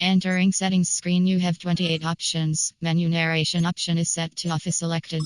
Entering settings screen, you have 28 options. Menu narration option is set to off is selected.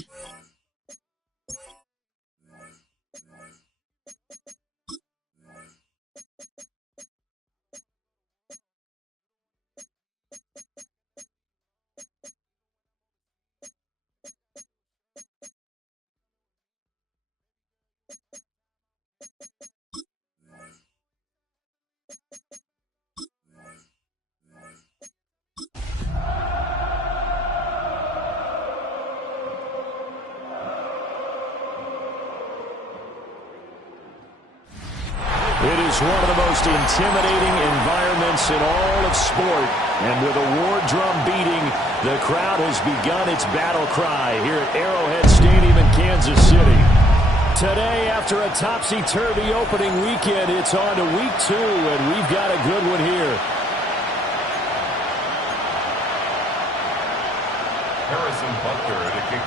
It is one of the most intimidating environments in all of sport. And with a war drum beating, the crowd has begun its battle cry here at Arrowhead Stadium in Kansas City. Today, after a topsy-turvy opening weekend, it's on to week 2, and we've got a good one here.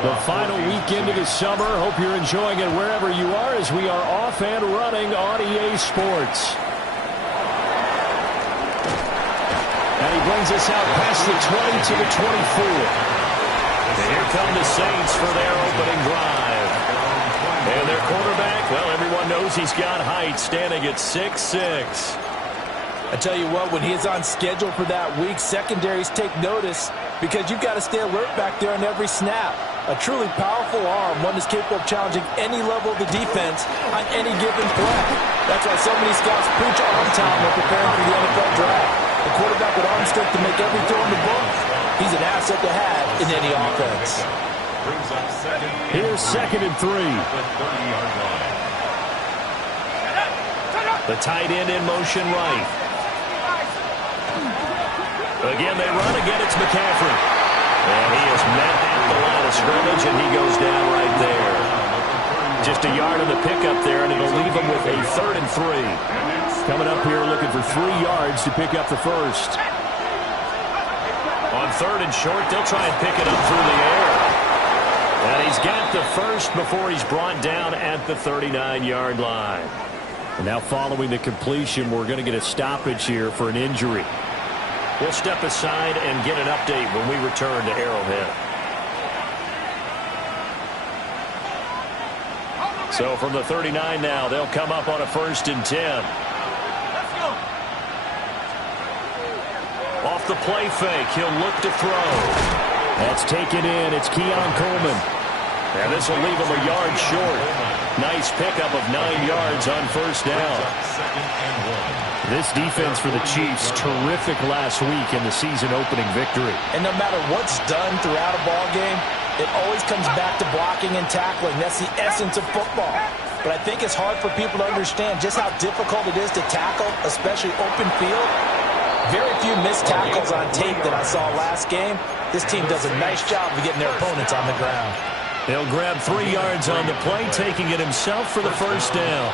The final weekend of the summer. Hope you're enjoying it wherever you are as we are off and running on EA Sports. And he brings us out past the 20 to the 24. And here come the Saints for their opening drive. And their quarterback, well, everyone knows he's got height, standing at 6'6". I tell you what, when he's on schedule for that week, secondaries take notice because you've got to stay alert back there on every snap. A truly powerful arm, one that's capable of challenging any level of the defense on any given play. That's why so many scouts preach arm talent when preparing for the NFL draft. A quarterback with arm strength to make every throw in the book. He's an asset to have in any offense. Here's 2nd and 3. The tight end in motion right. Again, they run. Again, it's McCaffrey. And he is met at the line of scrimmage, and he goes down right there. Just a yard on the pickup there, and it'll leave him with a 3rd and 3. Coming up here looking for 3 yards to pick up the first. On 3rd and short, they'll try and pick it up through the air. And he's got the first before he's brought down at the 39-yard line. And now following the completion, we're going to get a stoppage here for an injury. We'll step aside and get an update when we return to Arrowhead. So from the 39 now, they'll come up on a 1st and 10. Off the play fake, he'll look to throw. That's taken in. It's Keon Coleman. And this will leave him a yard short. Nice pickup of 9 yards on 1st down. This defense for the Chiefs, terrific last week in the season opening victory. And no matter what's done throughout a ball game, it always comes back to blocking and tackling. That's the essence of football. But I think it's hard for people to understand just how difficult it is to tackle, especially open field. Very few missed tackles on tape that I saw last game. This team does a nice job of getting their opponents on the ground. He'll grab 3 yards on the play, taking it himself for the 1st down.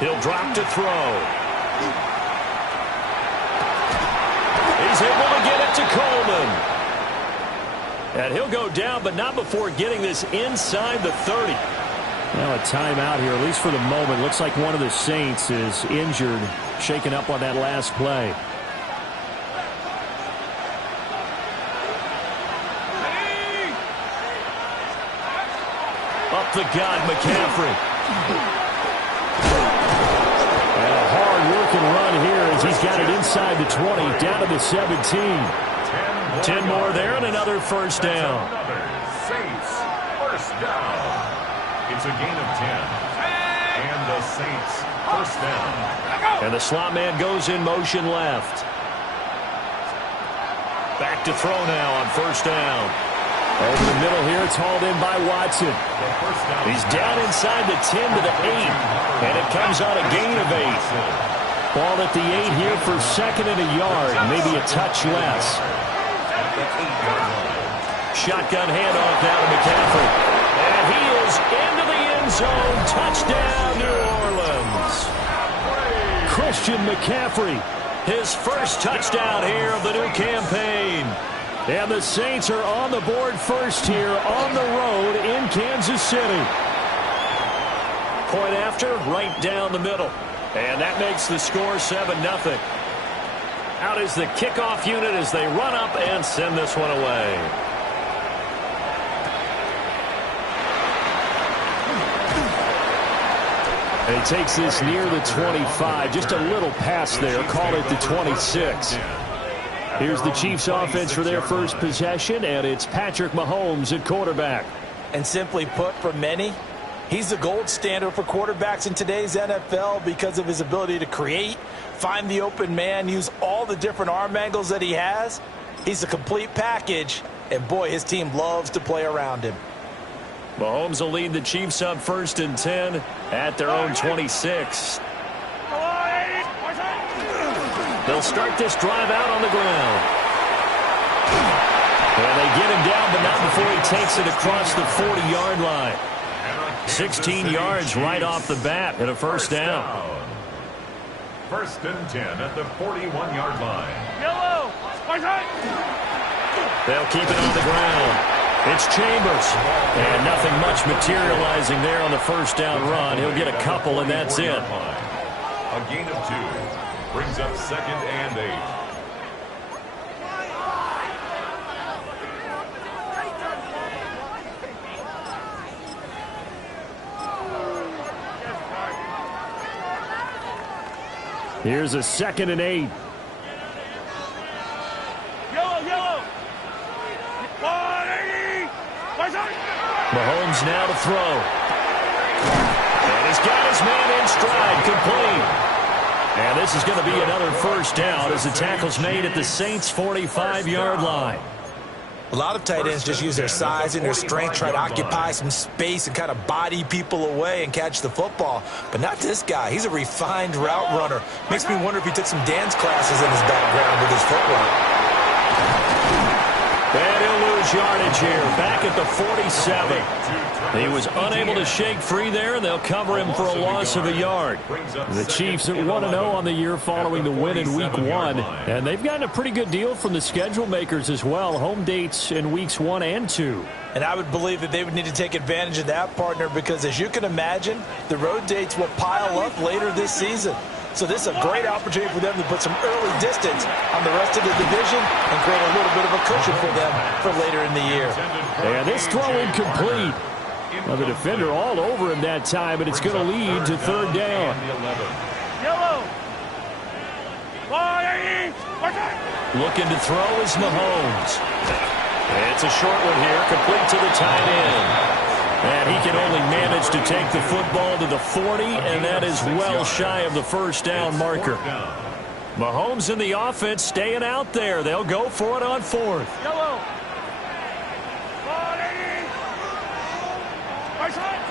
He'll drop to throw. He's able to get it to Coleman. And he'll go down, but not before getting this inside the 30. Now a timeout here, at least for the moment. Looks like one of the Saints is injured, shaken up on that last play. Up the gut, McCaffrey. And a hard-working run here as he's got it inside the 20, down to the 17. 10 more there and another 1st down. Saints, 1st down. It's a gain of 10. And the Saints, 1st down. And the slot man goes in motion left. Back to throw now on 1st down. Over the middle here, it's hauled in by Watson. He's down inside the 10 to the 8. And it comes on a gain of 8. Ball at the 8 here for 2nd and a yard, maybe a touch less. Shotgun handoff now to McCaffrey. And he is into the end zone. Touchdown, New Orleans. Christian McCaffrey. His first touchdown here of the new campaign. And the Saints are on the board first here on the road in Kansas City. point after, right down the middle. And that makes the score 7-0. Out is the kickoff unit as they run up and send this one away. And he takes this near the 25. Just a little pass there. Call it the 26. Here's the Chiefs offense for their first possession, and it's Patrick Mahomes at quarterback. And simply put, for many, he's the gold standard for quarterbacks in today's NFL because of his ability to create, find the open man, use all the different arm angles that he has. He's a complete package, and boy, his team loves to play around him. Mahomes will lead the Chiefs up 1st and 10 at their own 26. They'll start this drive out on the ground. And they get him down, but not before he takes it across the 40-yard line. 16 yards right off the bat and a first down. 1st and 10 at the 41-yard line. They'll keep it on the ground. It's Chambers. And nothing much materializing there on the first down run. He'll get a couple, and that's it. A gain of 2 brings up 2nd and 8. Here's a 2nd and 8. Mahomes now to throw. And he's got his man in stride, complete. And this is going to be another first down as the tackle's made at the Saints' 45-yard line. A lot of tight ends just use their size and their strength, try to occupy some space and kind of body people away and catch the football. But not this guy. He's a refined route runner. Makes me wonder if he took some dance classes in his background with his footwork. And he'll lose yardage here, back at the 47. He was unable to shake free there, and they'll cover him for a loss of a yard. The Chiefs are 1-0 on the year following the win in Week 1, and they've gotten a pretty good deal from the schedule makers as well. Home dates in Weeks 1 and 2. And I would believe that they would need to take advantage of that, partner, because as you can imagine, the road dates will pile up later this season. So this is a great opportunity for them to put some early distance on the rest of the division and create a little bit of a cushion for them for later in the year. And this throw incomplete. Well, the defender all over him that time, but it's going to lead to 3rd down. Looking to throw is Mahomes. It's a short one here, complete to the tight end. And he can only manage to take the football to the 40, and that is well shy of the first down marker. Mahomes and the offense staying out there. They'll go for it on 4th.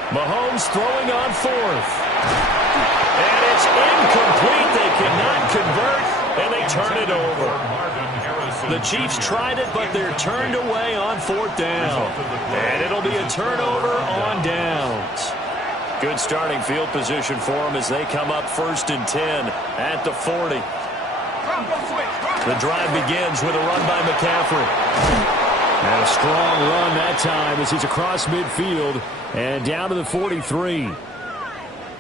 Mahomes throwing on 4th. And it's incomplete. They cannot convert, and they turn it over. The Chiefs tried it, but they're turned away on 4th down. And it'll be a turnover on downs. Good starting field position for them as they come up 1st and 10 at the 40. The drive begins with a run by McCaffrey. And a strong run that time as he's across midfield and down to the 43.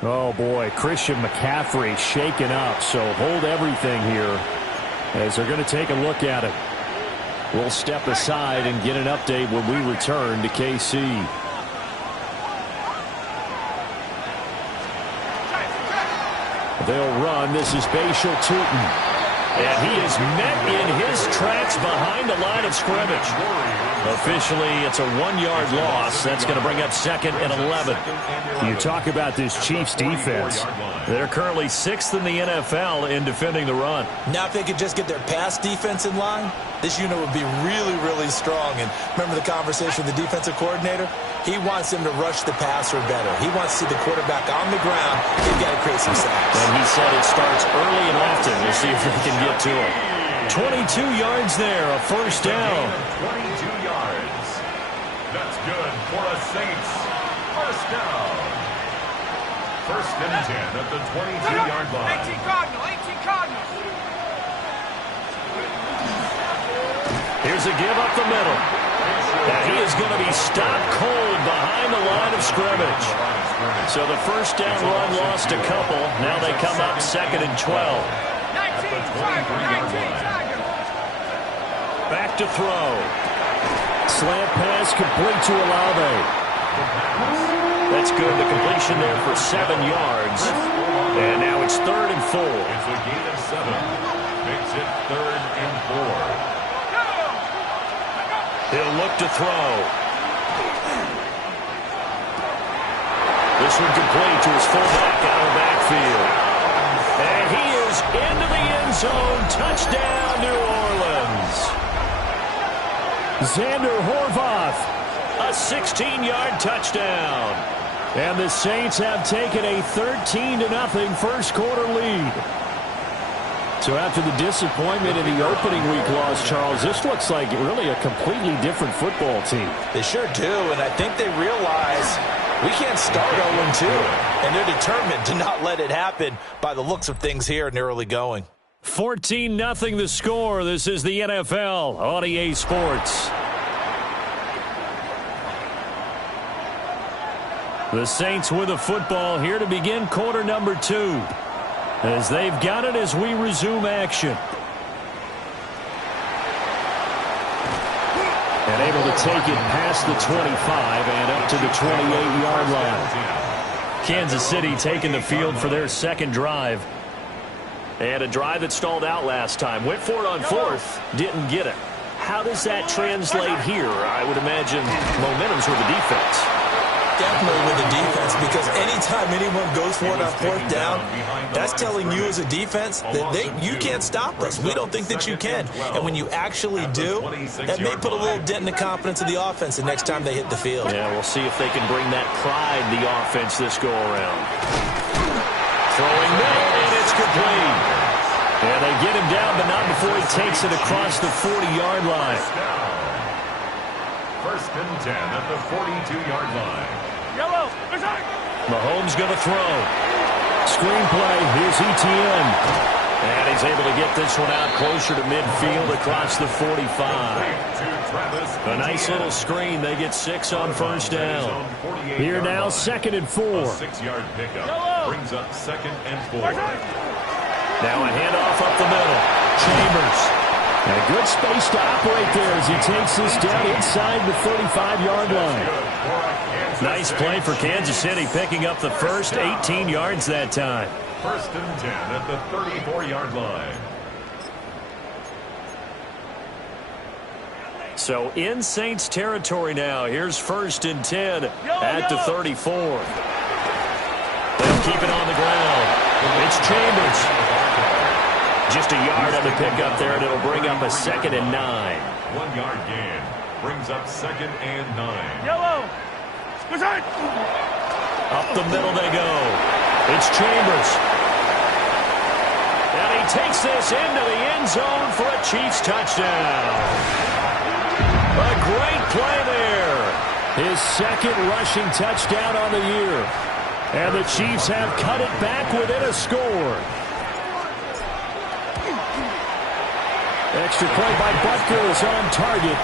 Oh, boy, Christian McCaffrey shaken up, so hold everything here as they're going to take a look at it. We'll step aside and get an update when we return to KC. They'll run. This is Bashal Tootin. And he is met in his tracks behind the line of scrimmage. Officially, it's a 1-yard loss. That's going to bring up 2nd and 11. You talk about this Chiefs defense. They're currently 6th in the NFL in defending the run. Now, if they could just get their pass defense in line, this unit would be really, really strong. And remember the conversation with the defensive coordinator? He wants them to rush the passer better. He wants to see the quarterback on the ground. They've got to create some sacks. And he said it starts early and often. We'll see if they can get to him. 22 yards there, a first down. 22 yards. That's good for a Saints first down. 1st and 10 at the 22-yard line. 18 Cardinals. Here's a give up the middle. And he is going to be stopped cold behind the line of scrimmage. So the first down run lost a couple. Now they come up 2nd and 12. 19 Tigers. Back to throw. Slant pass complete to Olave. That's good. The completion there for 7 yards. And now it's 3rd and 4. It's a gain of 7. Makes it 3rd and 4. He'll look to throw. This one complete to his fullback out of the backfield. And he is into the end zone. Touchdown, New Orleans. Xander Horvath, a 16-yard touchdown. And the Saints have taken a 13-0 first quarter lead. So after the disappointment in the opening week loss, Charles, this looks like really a completely different football team. They sure do, and I think they realize we can't start 0-2, and they're determined to not let it happen by the looks of things here in the early going. 14-0 the score. This is the NFL on EA Sports. The Saints with the football here to begin quarter number 2. As they've got it as we resume action. And able to take it past the 25 and up to the 28-yard line. Kansas City taking the field for their second drive. And a drive that stalled out last time. Went for it on 4th, didn't get it. How does that translate here? I would imagine momentum's with the defense. Definitely with the defense, because anytime anyone goes for it on 4th down, that's telling you as a defense that you can't stop us. We don't think that you can. And when you actually do, that may put a little dent in the confidence of the offense the next time they hit the field. Yeah, we'll see if they can bring that pride in the offense this go-around. Throwing middle, and it's complete. And they get him down, but not before he takes it across the 40-yard line. 1st and 10 at the 42-yard line. Mahomes going to throw. Screenplay, here's Etienne. And he's able to get this one out closer to midfield across the 45. A nice little screen. They get 6 on first down. Here now, 2nd and 4. A 6-yard pickup brings up 2nd and 4. Now a handoff up the middle. Chambers. And a good space to operate there as he takes this down inside the 35-yard line. Nice play for Kansas City, picking up the first 18 yards that time. 1st and 10 at the 34-yard line. So in Saints territory now. Here's 1st and 10 at the 34. They'll keep it on the ground. It's Chambers. Just a yard on the pickup there, and it'll bring up a 2nd and 9. 1-yard gain brings up 2nd and 9. Up the middle they go. It's Chambers. And he takes this into the end zone for a Chiefs touchdown. A great play there. His 2nd rushing touchdown on the year. And the Chiefs have cut it back within a score. Extra play by Butker is on target.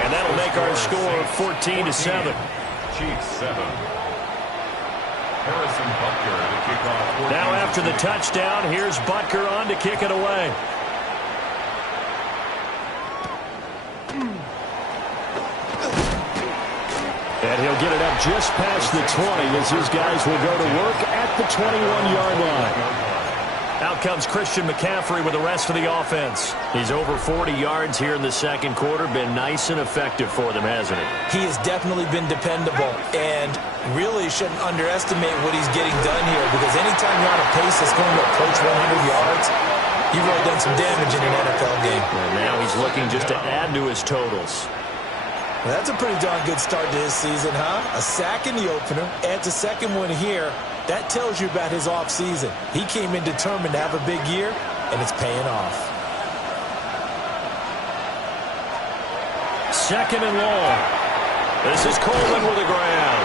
And that'll make our score 14-7. Chiefs 7. Harrison Butker to kick off. Now after the touchdown, here's Butker on to kick it away. And he'll get it up just past the 20 as his guys will go to work at the 21-yard line. Out comes Christian McCaffrey with the rest of the offense. He's over 40 yards here in the second quarter. Been nice and effective for them, hasn't he? He has definitely been dependable, and really shouldn't underestimate what he's getting done here, because anytime you're on a pace that's going to approach 100 yards, you've really done some damage in an NFL game. And now he's looking just to add to his totals. Well, that's a pretty darn good start to his season, huh? A sack in the opener, adds a 2nd one here. That tells you about his offseason. He came in determined to have a big year, and it's paying off. 2nd and long. This is Coleman with the ground.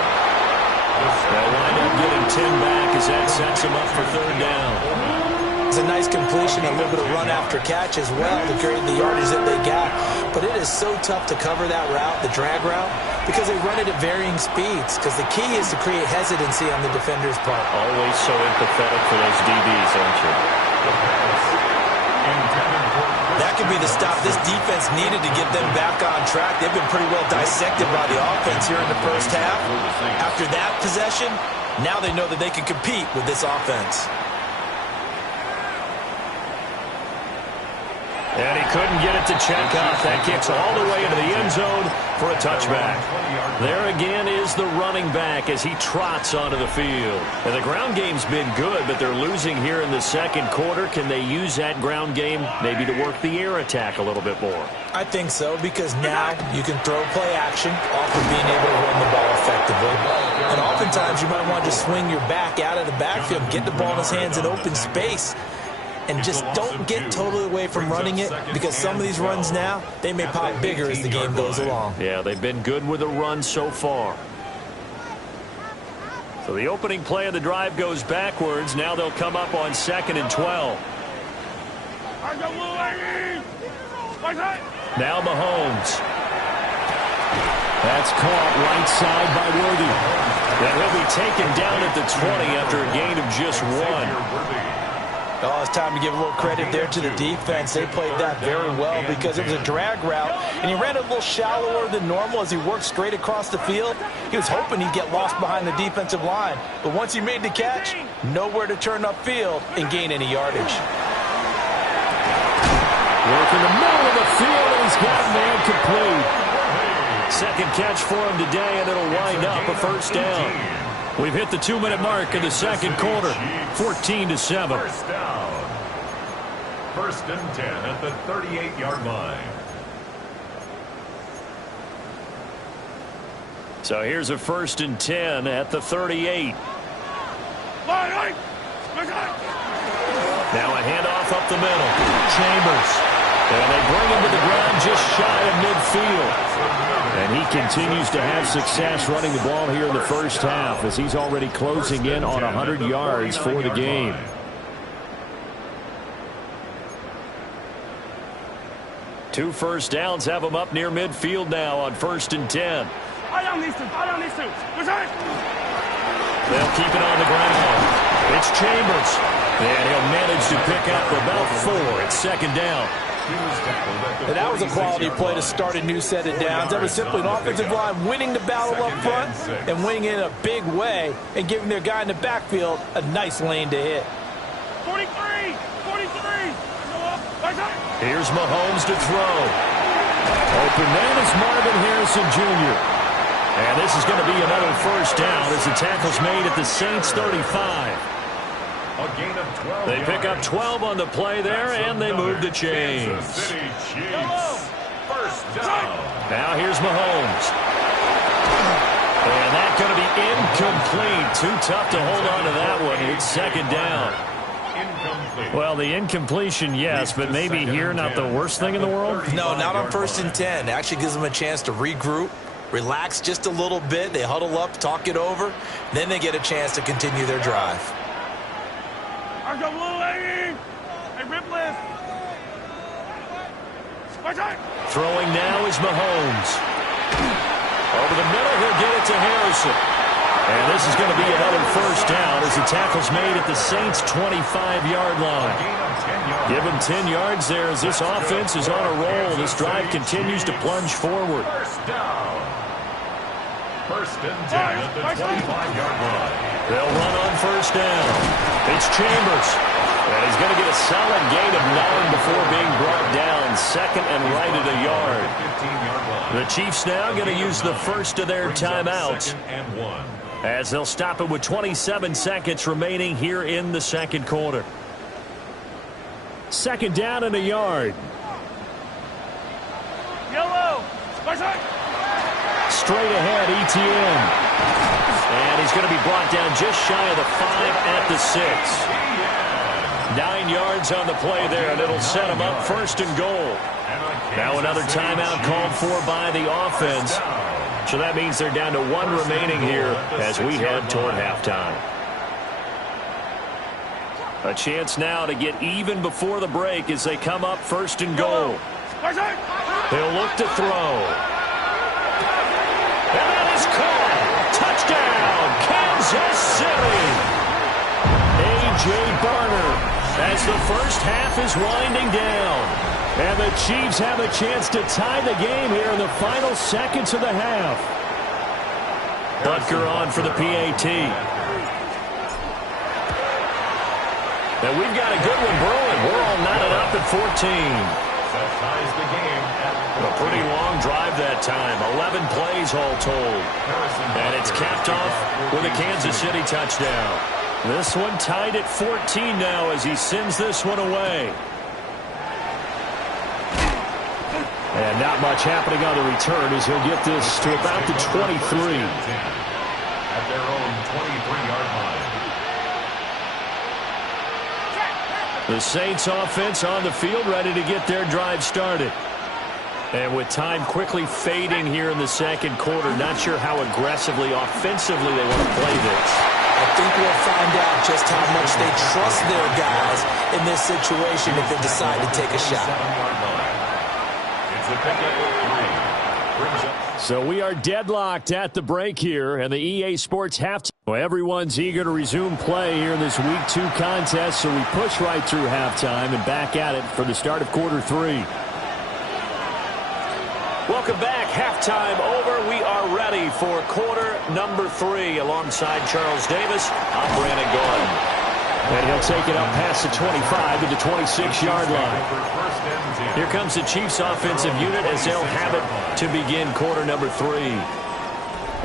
They'll wind up getting 10 back as that sets him up for 3rd down. It's a nice completion, a little bit of run after catch as well to create the yardage that they got. But it is so tough to cover that route, the drag route, because they run it at varying speeds. Because the key is to create hesitancy on the defender's part. Always so empathetic for those DBs, aren't you? That could be the stop this defense needed to get them back on track. They've been pretty well dissected by the offense here in the first half. After that possession, now they know that they can compete with this offense. And he couldn't get it to check out. That kicks all the way into the end zone for a touchback. There again is the running back as he trots onto the field. And the ground game's been good, but they're losing here in the second quarter. Can they use that ground game maybe to work the air attack a little bit more? I think so, because now you can throw play action off of being able to run the ball effectively. And oftentimes you might want to just swing your back out of the backfield, get the ball in his hands in open space. And just don't get totally away from running it, because some of these runs now, they may pop bigger as the game goes along. Yeah, they've been good with a run so far. So the opening play of the drive goes backwards. Now they'll come up on 2nd and 12. Now Mahomes. That's caught right side by Worthy. And he'll be taken down at the 20 after a gain of just 1. Oh, it's time to give a little credit there to the defense. They played that very well because it was a drag route, and he ran a little shallower than normal as he worked straight across the field. He was hoping he'd get lost behind the defensive line, but once he made the catch, nowhere to turn upfield and gain any yardage. Work in the middle of the field, and he's got man complete. Second catch for him today, and it'll wind up a first down. We've hit the 2-minute mark in the second quarter, 14-7. First down. 1st and 10 at the 38-yard line. So here's a 1st and 10 at the 38. Now a handoff up the middle. Chambers. And they bring him to the ground just shy of midfield. And he continues to have success running the ball here in the first half as he's already closing in on 100 yards for the game. Two first downs have him up near midfield now on 1st and 10. They'll keep it on the ground. It's Chambers. And he'll manage to pick up about 4 at 2nd down. And that was a quality play to start a new set of downs. That was simply an offensive line winning the battle up front and winning in a big way and giving their guy in the backfield a nice lane to hit. 43! Here's Mahomes to throw. Open man is Marvin Harrison Jr. And this is going to be another first down as the tackle's made at the Saints 35. A gain of 12 they pick up 12 on the play there, and they move the chains. City Chiefs. First down. Now here's Mahomes. And that's going to be incomplete. Too tough to hold on to that one. It's 2nd down. Incomplete. Well, the incompletion, yes, but maybe here not the worst thing in the world? No, not on 1st and 10. It actually gives them a chance to regroup, relax just a little bit. They huddle up, talk it over. Then they get a chance to continue their drive. Throwing now is Mahomes. Over the middle, he'll get it to Harrison. And this is going to be another first down as the tackle's made at the Saints' 25-yard line. Give him 10 yards there as this offense is on a roll. This drive continues to plunge forward. First down. 1st and 10 at the 25-yard line. They'll run on first down. It's Chambers. And he's going to get a solid gain of 9 before being brought down. 2nd and right at a yard. 15-yard line. The Chiefs now going to use the first of their timeouts 2nd and 1. as they'll stop it with 27 seconds remaining here in the second quarter. 2nd down and a yard. Yellow. Straight ahead, Etienne. And he's going to be brought down just shy of the 5 at the 6. 9 yards on the play there, and it'll set him up 1st and goal. Now another timeout called for by the offense. So that means they're down to 1 remaining here as we head toward halftime. A chance now to get even before the break as they come up first and goal. He'll look to throw. And that is caught. Touchdown, Kansas City. A.J. Barner as the first half is winding down. And the Chiefs have a chance to tie the game here in the final seconds of the half. Butker on for the PAT. And we've got a good one brewing. We're all knotted up at 14. That ties the game at A pretty long drive that time. 11 plays all told. And it's capped off with a Kansas City touchdown. This one tied at 14 now as he sends this one away. And not much happening on the return as he'll get this to about the 23. At their own 23-yard line. The Saints offense on the field ready to get their drive started. And with time quickly fading here in the second quarter, not sure how aggressively, offensively they want to play this. I think we'll find out just how much they trust their guys in this situation if they decide to take a shot. It's a pickup of 3. Brings up. So we are deadlocked at the break here, and the EA Sports halftime. Well, everyone's eager to resume play here in this Week 2 contest, so we push right through halftime and back at it for the start of quarter 3. Welcome back. Halftime over. We are ready for quarter number 3 alongside Charles Davis. I'm Brandon Gordon. And he'll take it up past the 25 to the 26-yard line. Here comes the Chiefs offensive unit as they'll have it to begin quarter number 3.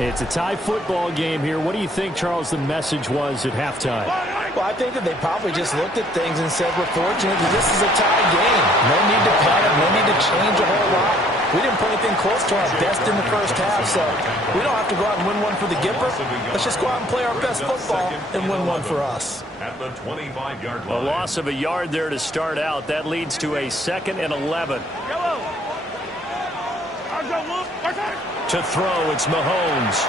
It's a tie football game here. What do you think, Charles, the message was at halftime? Well, I think that they probably just looked at things and said, we're fortunate that this is a tie game. No need to panic, no need to change a whole lot. We didn't play anything close to our best in the first half, so we don't have to go out and win one for the Gipper. Let's just go out and play our best football and win one for us. At the 25-yard A line. loss of a yard there to start out. That leads to a 2nd and 11. To throw, it's Mahomes.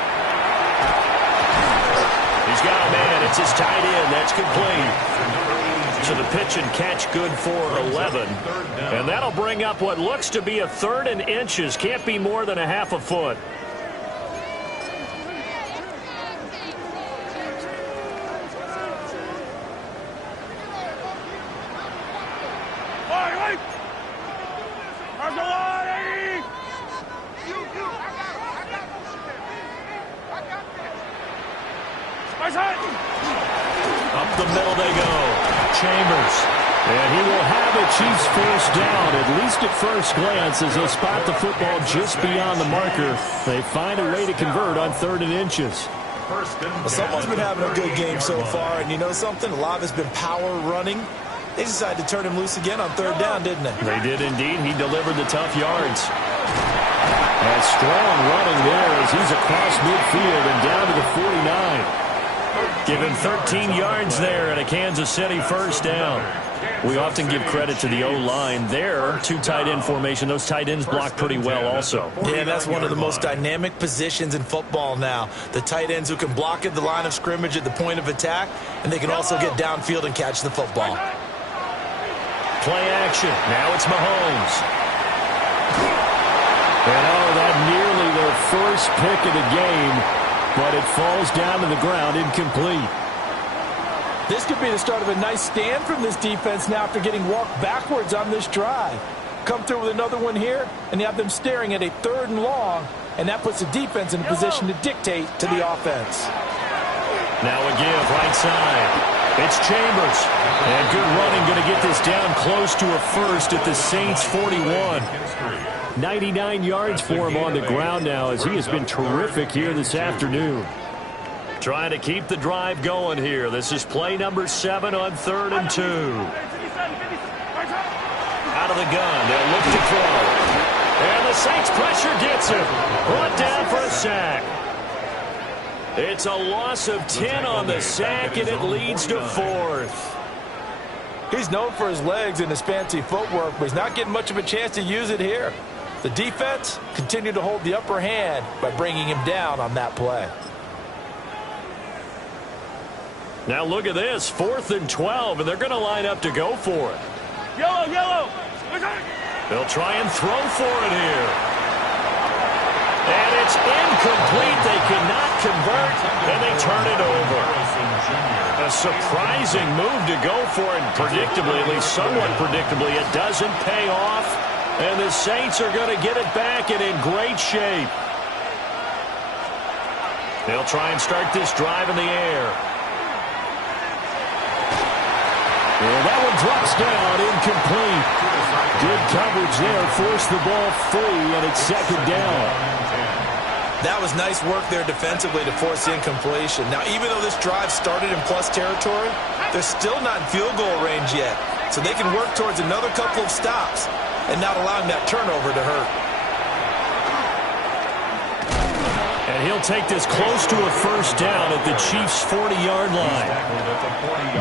He's got a man. It's his tight end. That's complete. So the pitch and catch good for 11. And that'll bring up what looks to be a 3rd and inches. Can't be more than a half a foot. Up the middle they go. Chambers. And he will have a Chiefs first down, at least at first glance, as they'll spot the football just beyond the marker. They find a way to convert on 3rd and inches. Well, someone's been having a good game so far, and you know something? A lot of it's been power running. They decided to turn him loose again on 3rd down, didn't they? They did indeed. He delivered the tough yards. And strong running there as he's across midfield and down to the 49. Given 13 yards there and a Kansas City first down. We often give credit to the O-line there. 2 tight end formation. Those tight ends block pretty well also. Yeah, that's one of the most dynamic positions in football now. The tight ends who can block at the line of scrimmage at the point of attack, and they can also get downfield and catch the football. Play action. Now it's Mahomes. And that nearly their first pick of the game, but it falls down to the ground incomplete. This could be the start of a nice stand from this defense now after getting walked backwards on this drive. Come through with another one here, and you have them staring at a 3rd and long, and that puts the defense in a position to dictate to the offense. Now a give, right side. It's Chambers. And good running, going to get this down close to a first at the Saints 41. 99 yards for him on the ground now as he has been terrific here this afternoon. Trying to keep the drive going here. This is play number 7 on 3rd and 2. Out of the gun, they'll look to throw. And the Saints pressure gets him. Brought down for a sack. It's a loss of 10 on the sack, and it leads to 4th. He's known for his legs and his fancy footwork, but he's not getting much of a chance to use it here. The defense continued to hold the upper hand by bringing him down on that play. Now look at this, 4th and 12, and they're going to line up to go for it. Yellow, yellow. They'll try and throw for it here. And it's incomplete. They cannot convert, and they turn it over. A surprising move to go for it, and predictably, at least somewhat predictably, it doesn't pay off, and the Saints are going to get it back and in great shape. They'll try and start this drive in the air. Well, that one drops down, incomplete. Good coverage there, forced the ball free, and it's 2nd down. That was nice work there defensively to force the incompletion. Now, even though this drive started in plus territory, they're still not in field goal range yet. So they can work towards another couple of stops and not allowing that turnover to hurt. And he'll take this close to a 1st down at the Chiefs' 40-yard line.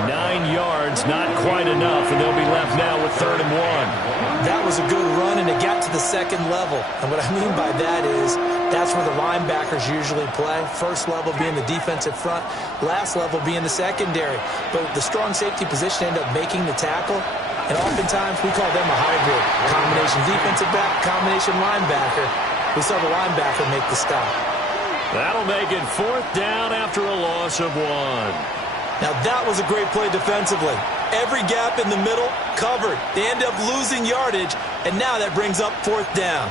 9 yards, not quite enough, and they'll be left now with 3rd and 1. That was a good run, and it got to the 2nd level. And what I mean by that is that's where the linebackers usually play. 1st level being the defensive front, last level being the secondary. But the strong safety position ended up making the tackle, and oftentimes we call them a hybrid. Combination defensive back, combination linebacker. We saw the linebacker make the stop. That'll make it 4th down after a loss of 1. Now that was a great play defensively. Every gap in the middle covered. They end up losing yardage, and now that brings up 4th down.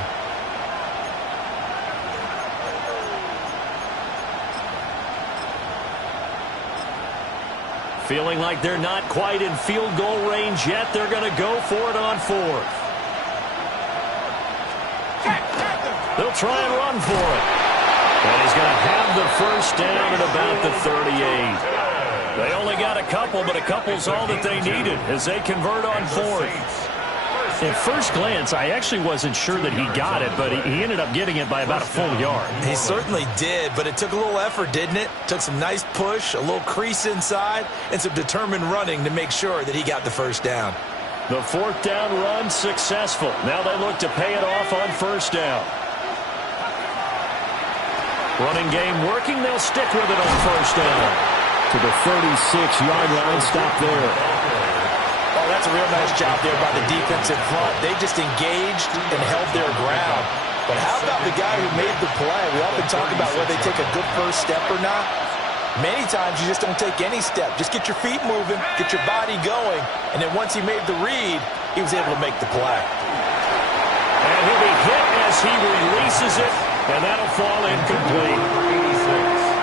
Feeling like they're not quite in field goal range yet, they're going to go for it on 4th. They'll try and run for it. And he's going to have the 1st down at about the 38. They only got a couple, but a couple's all that they needed as they convert on 4th. At first glance, I actually wasn't sure that he got it, but he ended up getting it by about a full yard. He certainly did, but it took a little effort, didn't it? Took some nice push, a little crease inside, and some determined running to make sure that he got the 1st down. The 4th down run successful. Now they look to pay it off on 1st down. Running game working. They'll stick with it on 1st down. To the 36-yard line, stop there. Oh, that's a real nice job there by the defensive front. They just engaged and held their ground. But how about the guy who made the play? We often talk about whether they take a good 1st step or not. Many times you just don't take any step. Just get your feet moving, get your body going, and then once he made the read, he was able to make the play. And he'll be hit as he releases it, and that'll fall incomplete.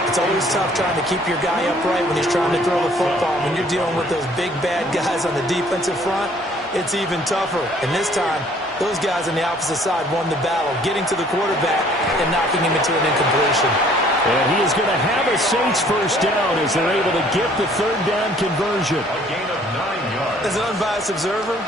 It's always tough trying to keep your guy upright when he's trying to throw the football. When you're dealing with those big, bad guys on the defensive front, it's even tougher. And this time, those guys on the opposite side won the battle, getting to the quarterback and knocking him into an incompletion. And he is going to have a Saints 1st down as they're able to get the 3rd down conversion. A gain of 9 yards. As an unbiased observer,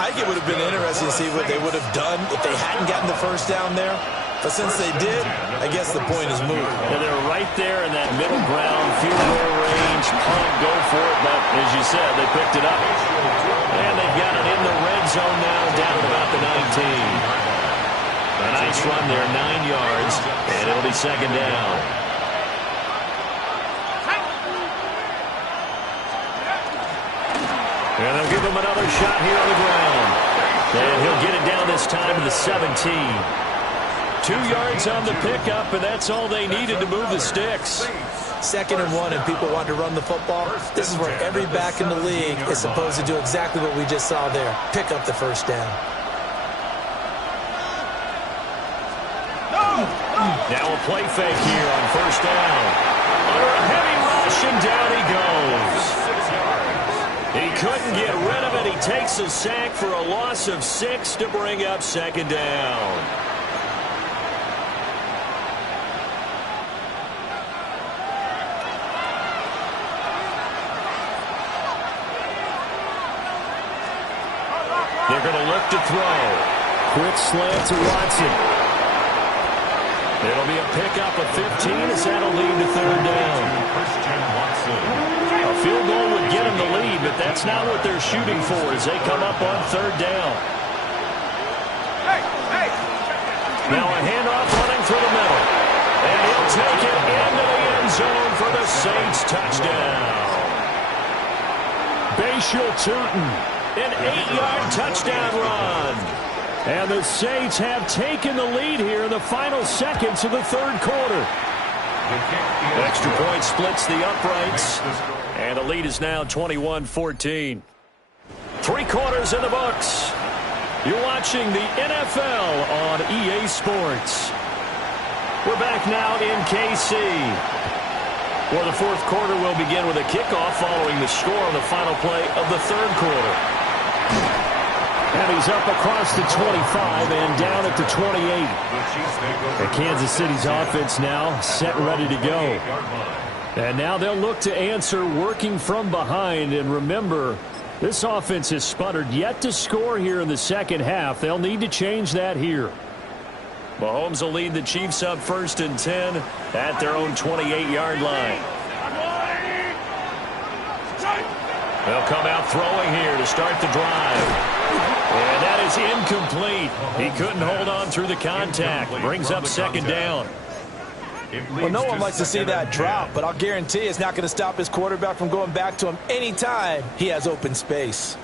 I think it would have been interesting to see what they would have done if they hadn't gotten the 1st down there. But since they did, I guess the point is moved. And they're right there in that middle ground, field goal range, punt, go for it. But as you said, they picked it up. And they've got it in the red zone now, down at about the 19. A nice run there, 9 yards, and it'll be 2nd down. And they'll give him another shot here on the ground. And he'll get it down this time to the 17. 2 yards on the pickup, and that's all they needed to move the sticks. 2nd and 1, and people want to run the football. This is where every back in the league is supposed to do exactly what we just saw there. Pick up the 1st down. Now a play fake here on 1st down. Under a heavy rush, and down he goes. He couldn't get rid of it. He takes a sack for a loss of 6 to bring up 2nd down. They're going to look to throw. Quick slant to Watson. It'll be a pickup of 15 as that'll lead to 3rd down. A field goal would get them the lead, but that's not what they're shooting for as they come up on 3rd down. Now a handoff running through the middle. And he'll take it into the end zone for the Saints touchdown. Tootin, An 8-yard touchdown run. and the Saints have taken the lead here in the final seconds of the third quarter. Extra point splits the uprights, and the lead is now 21-14. 3 quarters in the books. You're watching the NFL on EA Sports. We're back now in KC, where the fourth quarter will begin with a kickoff following the score on the final play of the third quarter. And he's up across the 25 and down at the 28. And Kansas City's offense now set and ready to go. And now they'll look to answer working from behind. And remember, this offense has sputtered yet to score here in the second half. They'll need to change that here. Mahomes will lead the Chiefs up 1st and 10 at their own 28-yard line. They'll come out throwing here to start the drive. And that is incomplete. He couldn't hold on through the contact. Brings up 2nd down. Well, no one likes to see that drop, but I'll guarantee it's not going to stop his quarterback from going back to him anytime he has open space.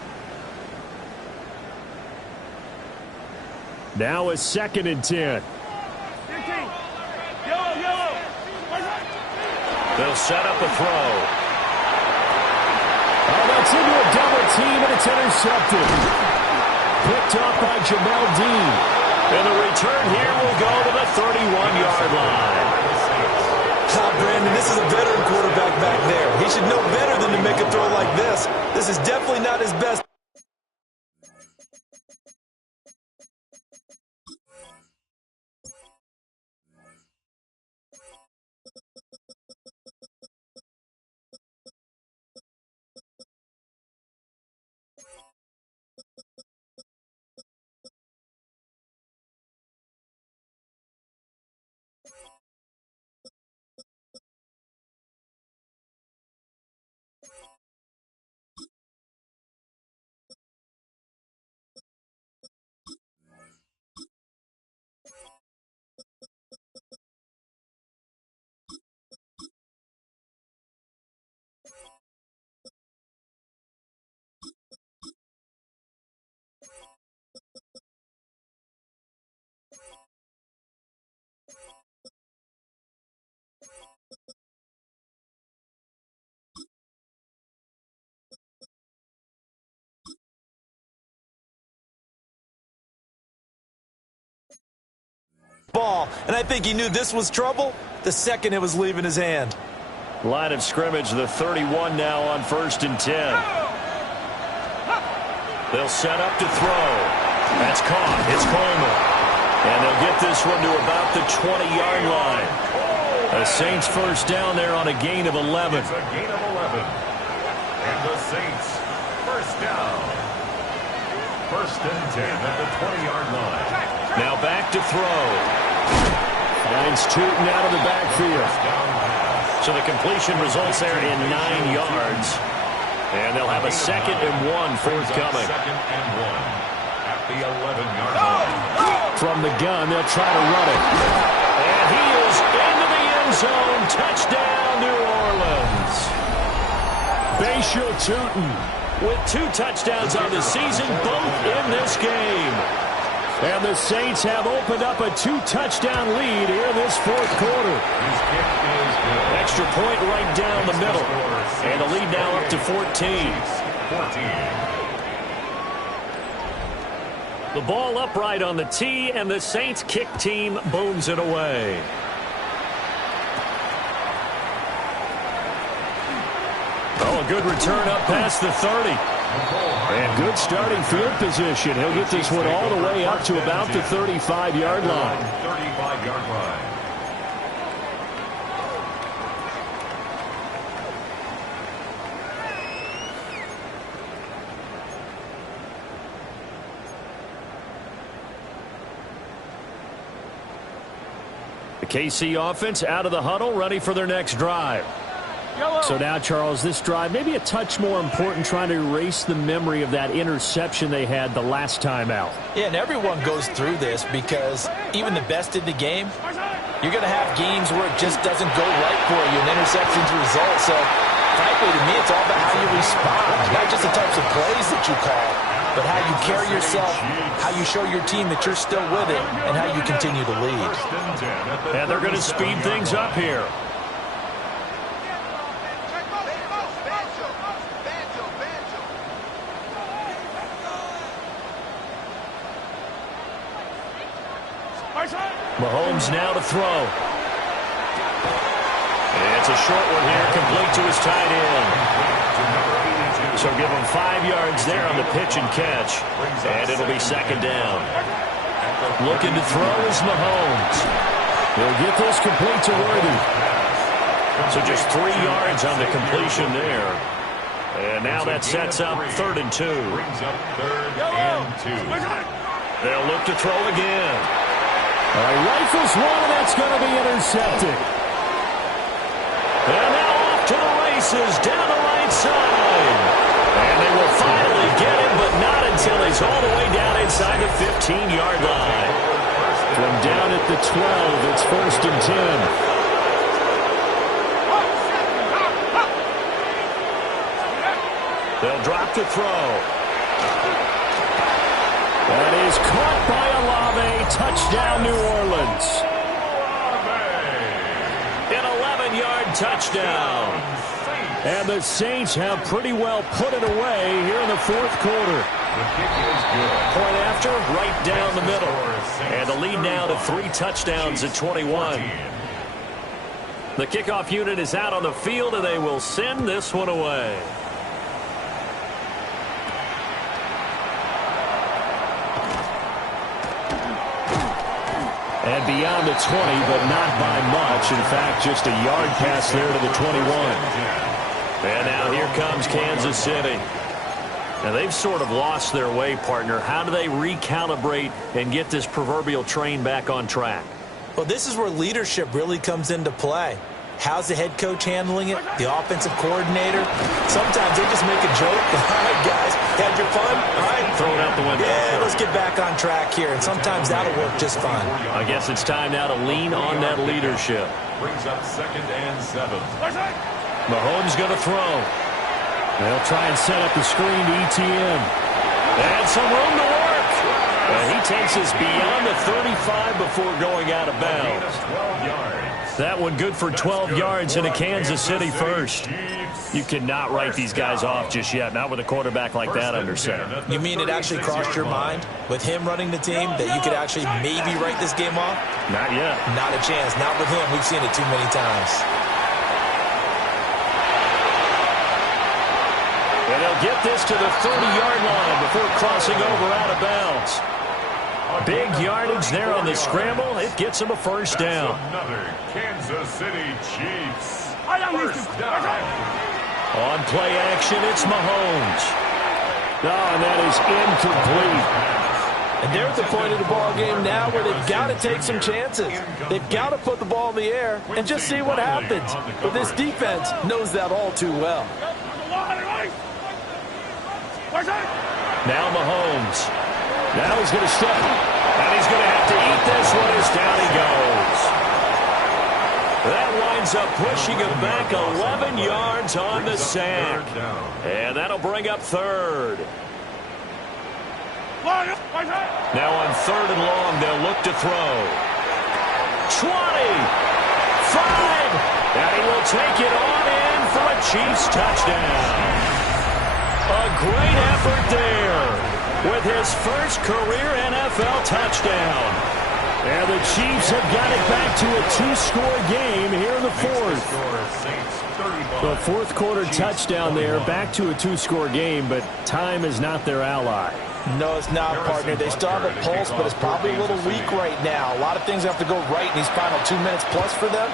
Now a 2nd and 10. They'll set up a throw. Oh, that's into a double team, and it's intercepted. Picked up by Jamel Dean. And the return here will go to the 31-yard line. Brandon, this is a veteran quarterback back there. He should know better than to make a throw like this. This is definitely not his best. Ball, and I think he knew this was trouble the second it was leaving his hand. Line of scrimmage, the 31 now on 1st and 10. They'll set up to throw. That's caught. It's Coleman. And they'll get this one to about the 20-yard line. The Saints 1st down there on a gain of 11. It's a gain of 11. And the Saints 1st down. 1st and 10 at the 20-yard line. Now back to throw. Finds Tootin out of the backfield. So the completion results there in 9 yards. And they'll have a 2nd and 1 forthcoming. 2nd and 1 at the 11-yard line. From the gun, they'll try to run it. And he is into the end zone. Touchdown, New Orleans. Tootin. With 2 touchdowns on the season, both in this game. And the Saints have opened up a 2-touchdown lead here this fourth quarter. His kick is good. Extra point right down the middle. And the lead now up to 14. 14. The ball upright on the tee, and the Saints kick team booms it away. Oh, a good return up past the 30. And good starting field position. He'll get this one all the way up to about the 35-yard line. 35-yard line. The KC offense out of the huddle, ready for their next drive. So now, Charles, this drive maybe a touch more important, trying to erase the memory of that interception they had the last time out. Yeah, and everyone goes through this because even the best in the game, you're going to have games where it just doesn't go right for you, and interceptions result. So frankly, to me, it's all about how you respond. Not just the types of plays that you call, but how you carry yourself, how you show your team that you're still with it, and how you continue to lead. And they're going to speed things up here. Mahomes now to throw. It's a short one here, complete to his tight end. So give him 5 yards there on the pitch and catch. And it'll be second down. Looking to throw is Mahomes. He'll get this complete to Worthy. So just 3 yards on the completion there. And now that sets up 3rd and 2. They'll look to throw again. Rifles one, that's going to be intercepted. And now off to the races down the right side. And they will finally get him, but not until he's all the way down inside the 15-yard line. From down at the 12, it's 1st and 10. They'll drop to throw. That is caught by Olave. Touchdown, New Orleans. An 11-yard touchdown. And the Saints have pretty well put it away here in the 4th quarter. Point after, right down the middle. And the lead now to 3 touchdowns at 21. The kickoff unit is out on the field, and they will send this one away. And beyond the 20, but not by much. In fact, just a yard pass there to the 21. And now here comes Kansas City. And they've sort of lost their way, partner. How do they recalibrate and get this proverbial train back on track? Well, this is where leadership really comes into play. How's the head coach handling it? The offensive coordinator? Sometimes they just make a joke. All right, guys, had your fun? All right. Throw it out the window. Yeah, let's get back on track here. And sometimes that'll work just fine. I guess it's time now to lean on that leadership. Brings up 2nd and 7. Mahomes going to throw. They'll try and set up the screen to ETN. And some room to work. He takes us beyond the 35 before going out of bounds. 12 yards. That one good for 12 yards in a Kansas City first. You cannot write these guys off just yet, not with a quarterback like that under center. You mean it actually crossed your mind with him running the team that you could actually maybe write this game off? Not yet. Not a chance. Not with him. We've seen it too many times. And they'll get this to the 30-yard line before crossing over out of bounds. Big yardage there on the scramble. It gets them a first down. Another Kansas City Chiefs. First down. On play action, it's Mahomes. Oh, and that is incomplete. And they're at the point of the ball game now where they've got to take some chances. They've got to put the ball in the air and just see what happens. But this defense knows that all too well. Now Mahomes. Now he's going to step. And he's going to have to eat this one as down he goes. That winds up pushing him back 11 yards on the sack. And that'll bring up 3rd. Now on 3rd and long, they'll look to throw. 20. 5. And he will take it on in for a Chiefs touchdown. A great effort there with his first career NFL touchdown. And the Chiefs have got it back to a 2-score game here in the 4th. The 4th quarter touchdown there, back to a 2-score game, but time is not their ally. No, it's not, partner. They still have a pulse, but it's probably a little weak right now. A lot of things have to go right in these final 2 minutes plus for them.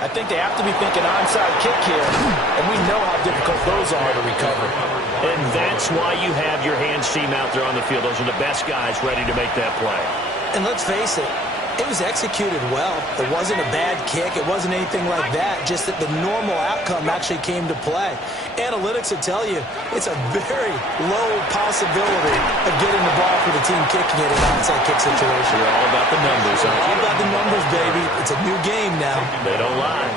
I think they have to be thinking onside kick here, and we know how difficult those are to recover. And that's why you have your hands team out there on the field. Those are the best guys ready to make that play. And let's face it, it was executed well. It wasn't a bad kick. It wasn't anything like that. Just that the normal outcome actually came to play. Analytics will tell you it's a very low possibility of getting the ball for the team kicking it in an onside kick situation. You're all about the numbers. All about the numbers, baby. It's a new game now. They don't lie.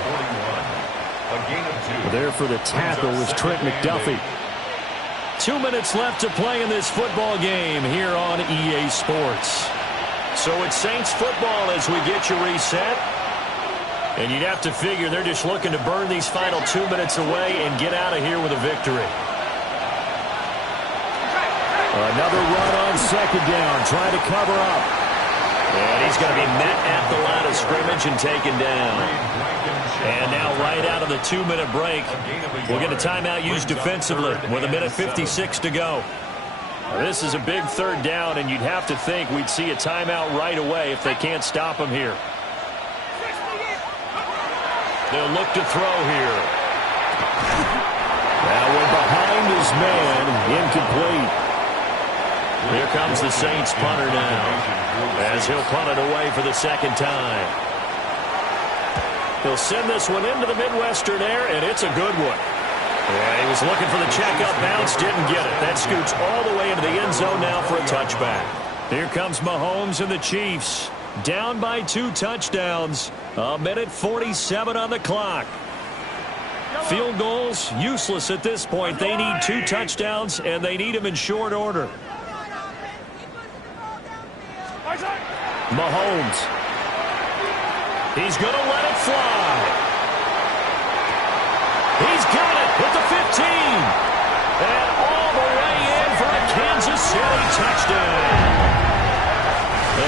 gain of 2. There for the tackle was Trent McDuffie. 2 minutes left to play in this football game here on EA Sports. So it's Saints football as we get you reset. And you'd have to figure they're just looking to burn these final 2 minutes away and get out of here with a victory. Another run on second down, trying to cover up. And he's going to be met at the line of scrimmage and taken down. And now right out of the 2-minute break, we'll get a timeout used defensively with 1:56 to go. This is a big third down, and you'd have to think we'd see a timeout right away if they can't stop him here. They'll look to throw here. Now we're behind his man, incomplete. Here comes the Saints punter now, as he'll punt it away for the second time. He'll send this one into the Midwestern air, and it's a good one. Yeah, he was looking for the checkup bounce, didn't get it. That scoots all the way into the end zone now for a touchback. Here comes Mahomes and the Chiefs, down by 2 touchdowns. 1:47 on the clock. Field goals, useless at this point. They need 2 touchdowns, and they need them in short order. Mahomes. He's going to let it fly. He's got it at the 15. And all the way in for a Kansas City touchdown.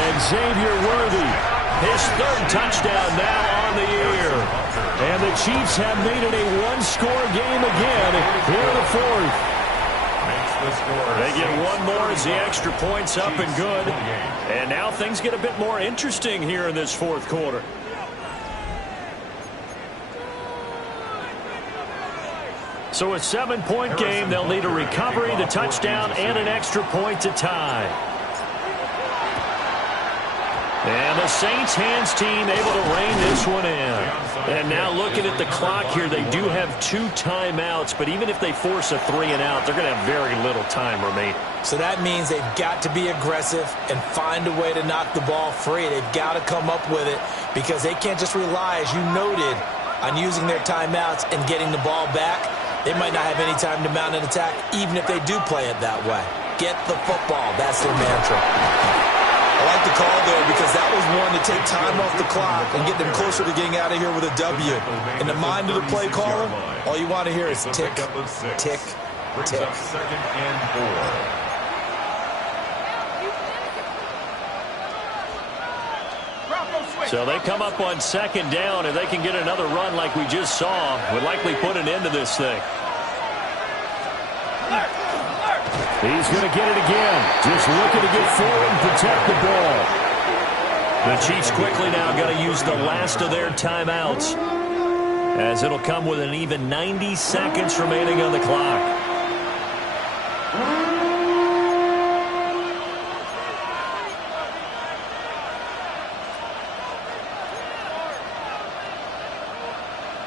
And Xavier Worthy, his 3rd touchdown now on the year. And the Chiefs have made it a 1-score game again here in the 4th. They get one more as the extra point's up and good. And now things get a bit more interesting here in this 4th quarter. So a 7-point game. They'll need a recovery, the touchdown, and an extra point to tie. And the Saints hands team able to rein this one in. And now looking at the clock here, they do have 2 timeouts, but even if they force a 3-and-out, they're going to have very little time remaining. So that means they've got to be aggressive and find a way to knock the ball free. They've got to come up with it because they can't just rely, as you noted, on using their timeouts and getting the ball back. They might not have any time to mount an attack, even if they do play it that way. Get the football. That's their mantra. I like the call there because that was one to take time off the clock and get them closer to getting out of here with a W. In the mind of the play caller, all you want to hear is tick, tick, tick. 2nd and 4. So they come up on 2nd down, and they can get another run like we just saw. Would likely put an end to this thing. He's going to get it again. Just looking to get forward and protect the ball. The Chiefs quickly now got to use the last of their timeouts, as it'll come with an even 90 seconds remaining on the clock.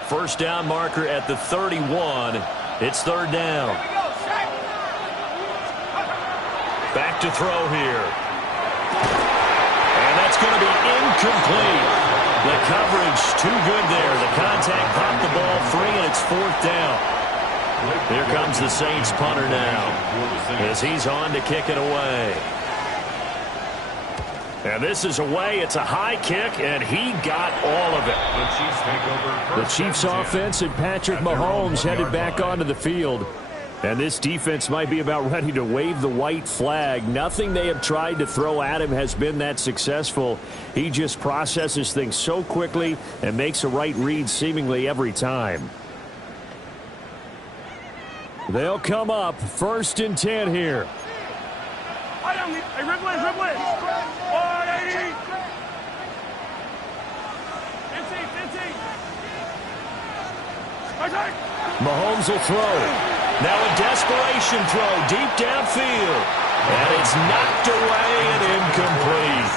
First down marker at the 31. It's 3rd down. Back to throw here. And that's going to be incomplete. The coverage too good there. The contact popped the ball free, and it's 4th down. Here comes the Saints punter now, as he's on to kick it away. And this is away. It's a high kick, and he got all of it. The Chiefs offense and Patrick Mahomes headed back onto the field. And this defense might be about ready to wave the white flag. Nothing they have tried to throw at him has been that successful. He just processes things so quickly and makes a right read seemingly every time. They'll come up 1st and 10 here. Mahomes will throw. Now a desperation throw deep downfield. And it's knocked away and incomplete.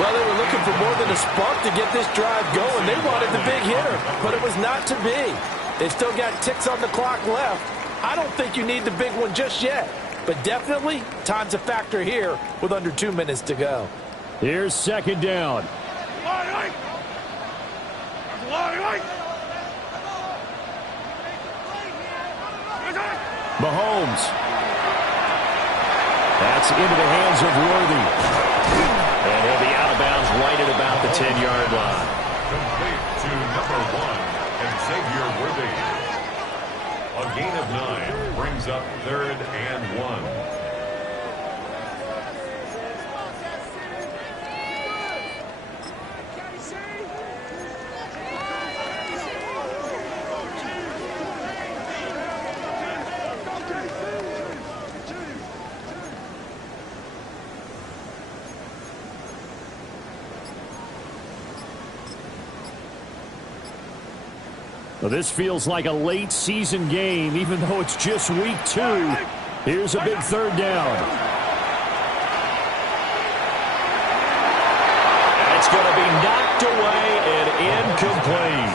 Well, they were looking for more than a spark to get this drive going. They wanted the big hitter, but it was not to be. They've still got ticks on the clock left. I don't think you need the big one just yet, but definitely time's a factor here with under 2 minutes to go. Here's 2nd down. Mahomes. That's into the hands of Worthy. And he'll be out of bounds right at about the 10-yard line. Complete to number 1, Xavier Worthy. A gain of 9 brings up 3rd and 1. Well, this feels like a late season game, even though it's just week 2. Here's a big 3rd down. It's going to be knocked away and incomplete.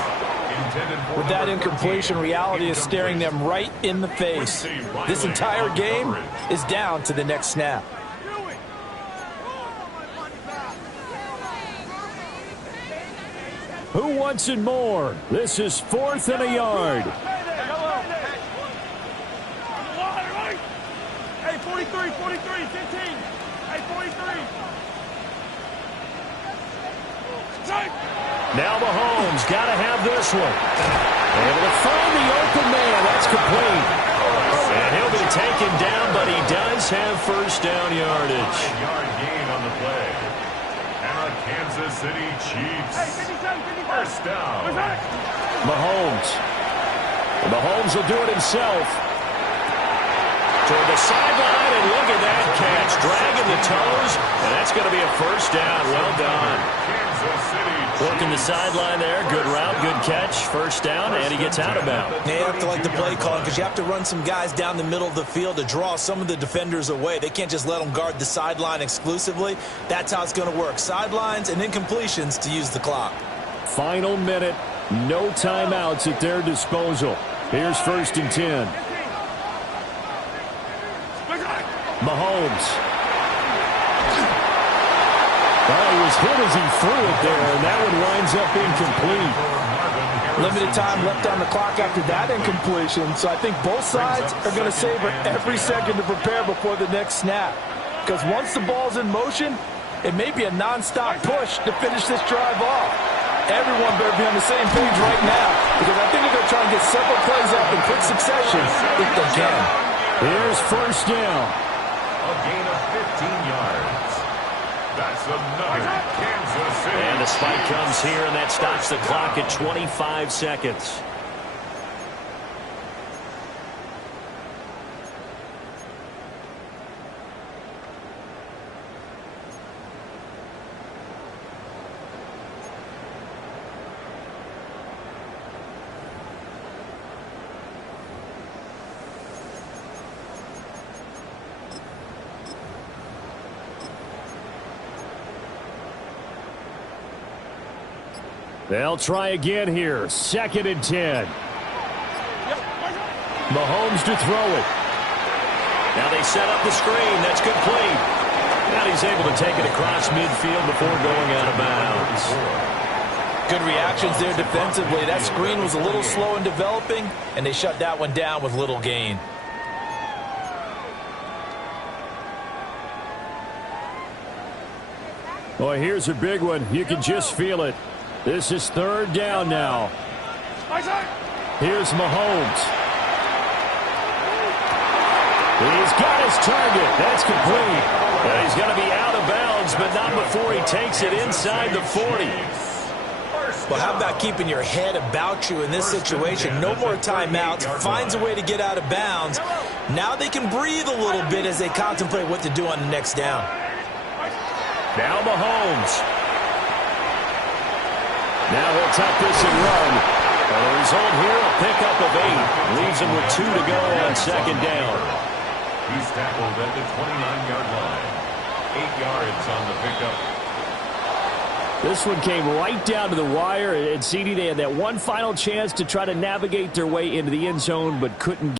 With that incompletion, reality is staring them right in the face. This entire game is down to the next snap. Who wants it more? This is 4th and a yard. Hey, 43, 43, 15. Hey, 43. Now Mahomes got to have this one. Able to find the open man. That's complete. And he'll be taken down, but he does have first down yardage. 5-yard gain on the play. And the Kansas City Chiefs. First down. Mahomes. And Mahomes will do it himself. Toward the sideline, and look at that catch. Dragging the toes, and that's going to be a first down. Well done. Kansas City Chiefs. Working the sideline there. Good route, good catch. First down, and he gets out of bounds. Yeah, you have to like the play call because you have to run some guys down the middle of the field to draw some of the defenders away. They can't just let them guard the sideline exclusively. That's how it's going to work. Sidelines and incompletions to use the clock. Final minute. No timeouts at their disposal. Here's 1st and 10. Mahomes. Well, he was hit as he threw it there, and that one winds up incomplete. Limited time left on the clock after that incompletion, so I think both sides are going to savor every second to prepare before the next snap. Because once the ball's in motion, it may be a nonstop push to finish this drive off. Everyone better be on the same page right now, because I think they're going to try and get several plays up in quick succession if they can. Here's first down. A gain of 15 yards. That's another Kansas City. And the spike comes here, and that stops the clock at 25 seconds. They'll try again here. 2nd and 10. Mahomes to throw it. Now they set up the screen. That's complete. Now he's able to take it across midfield before going out of bounds. Good reactions there defensively. That screen was a little slow in developing, and they shut that one down with little gain. Boy, here's a big one. You can just feel it. This is 3rd down now. Here's Mahomes. He's got his target. That's complete. Well, he's going to be out of bounds, but not before he takes it inside the 40. Well, how about keeping your head about you in this situation? No more timeouts. Finds a way to get out of bounds. Now they can breathe a little bit as they contemplate what to do on the next down. Now Mahomes. Now he'll tuck this and run. Well, the result here, a pickup of 8. Leaves him with 2 to go on 2nd down. He's tackled at the 29-yard line. 8 yards on the pickup. This one came right down to the wire, and CD, they had that one final chance to try to navigate their way into the end zone, but couldn't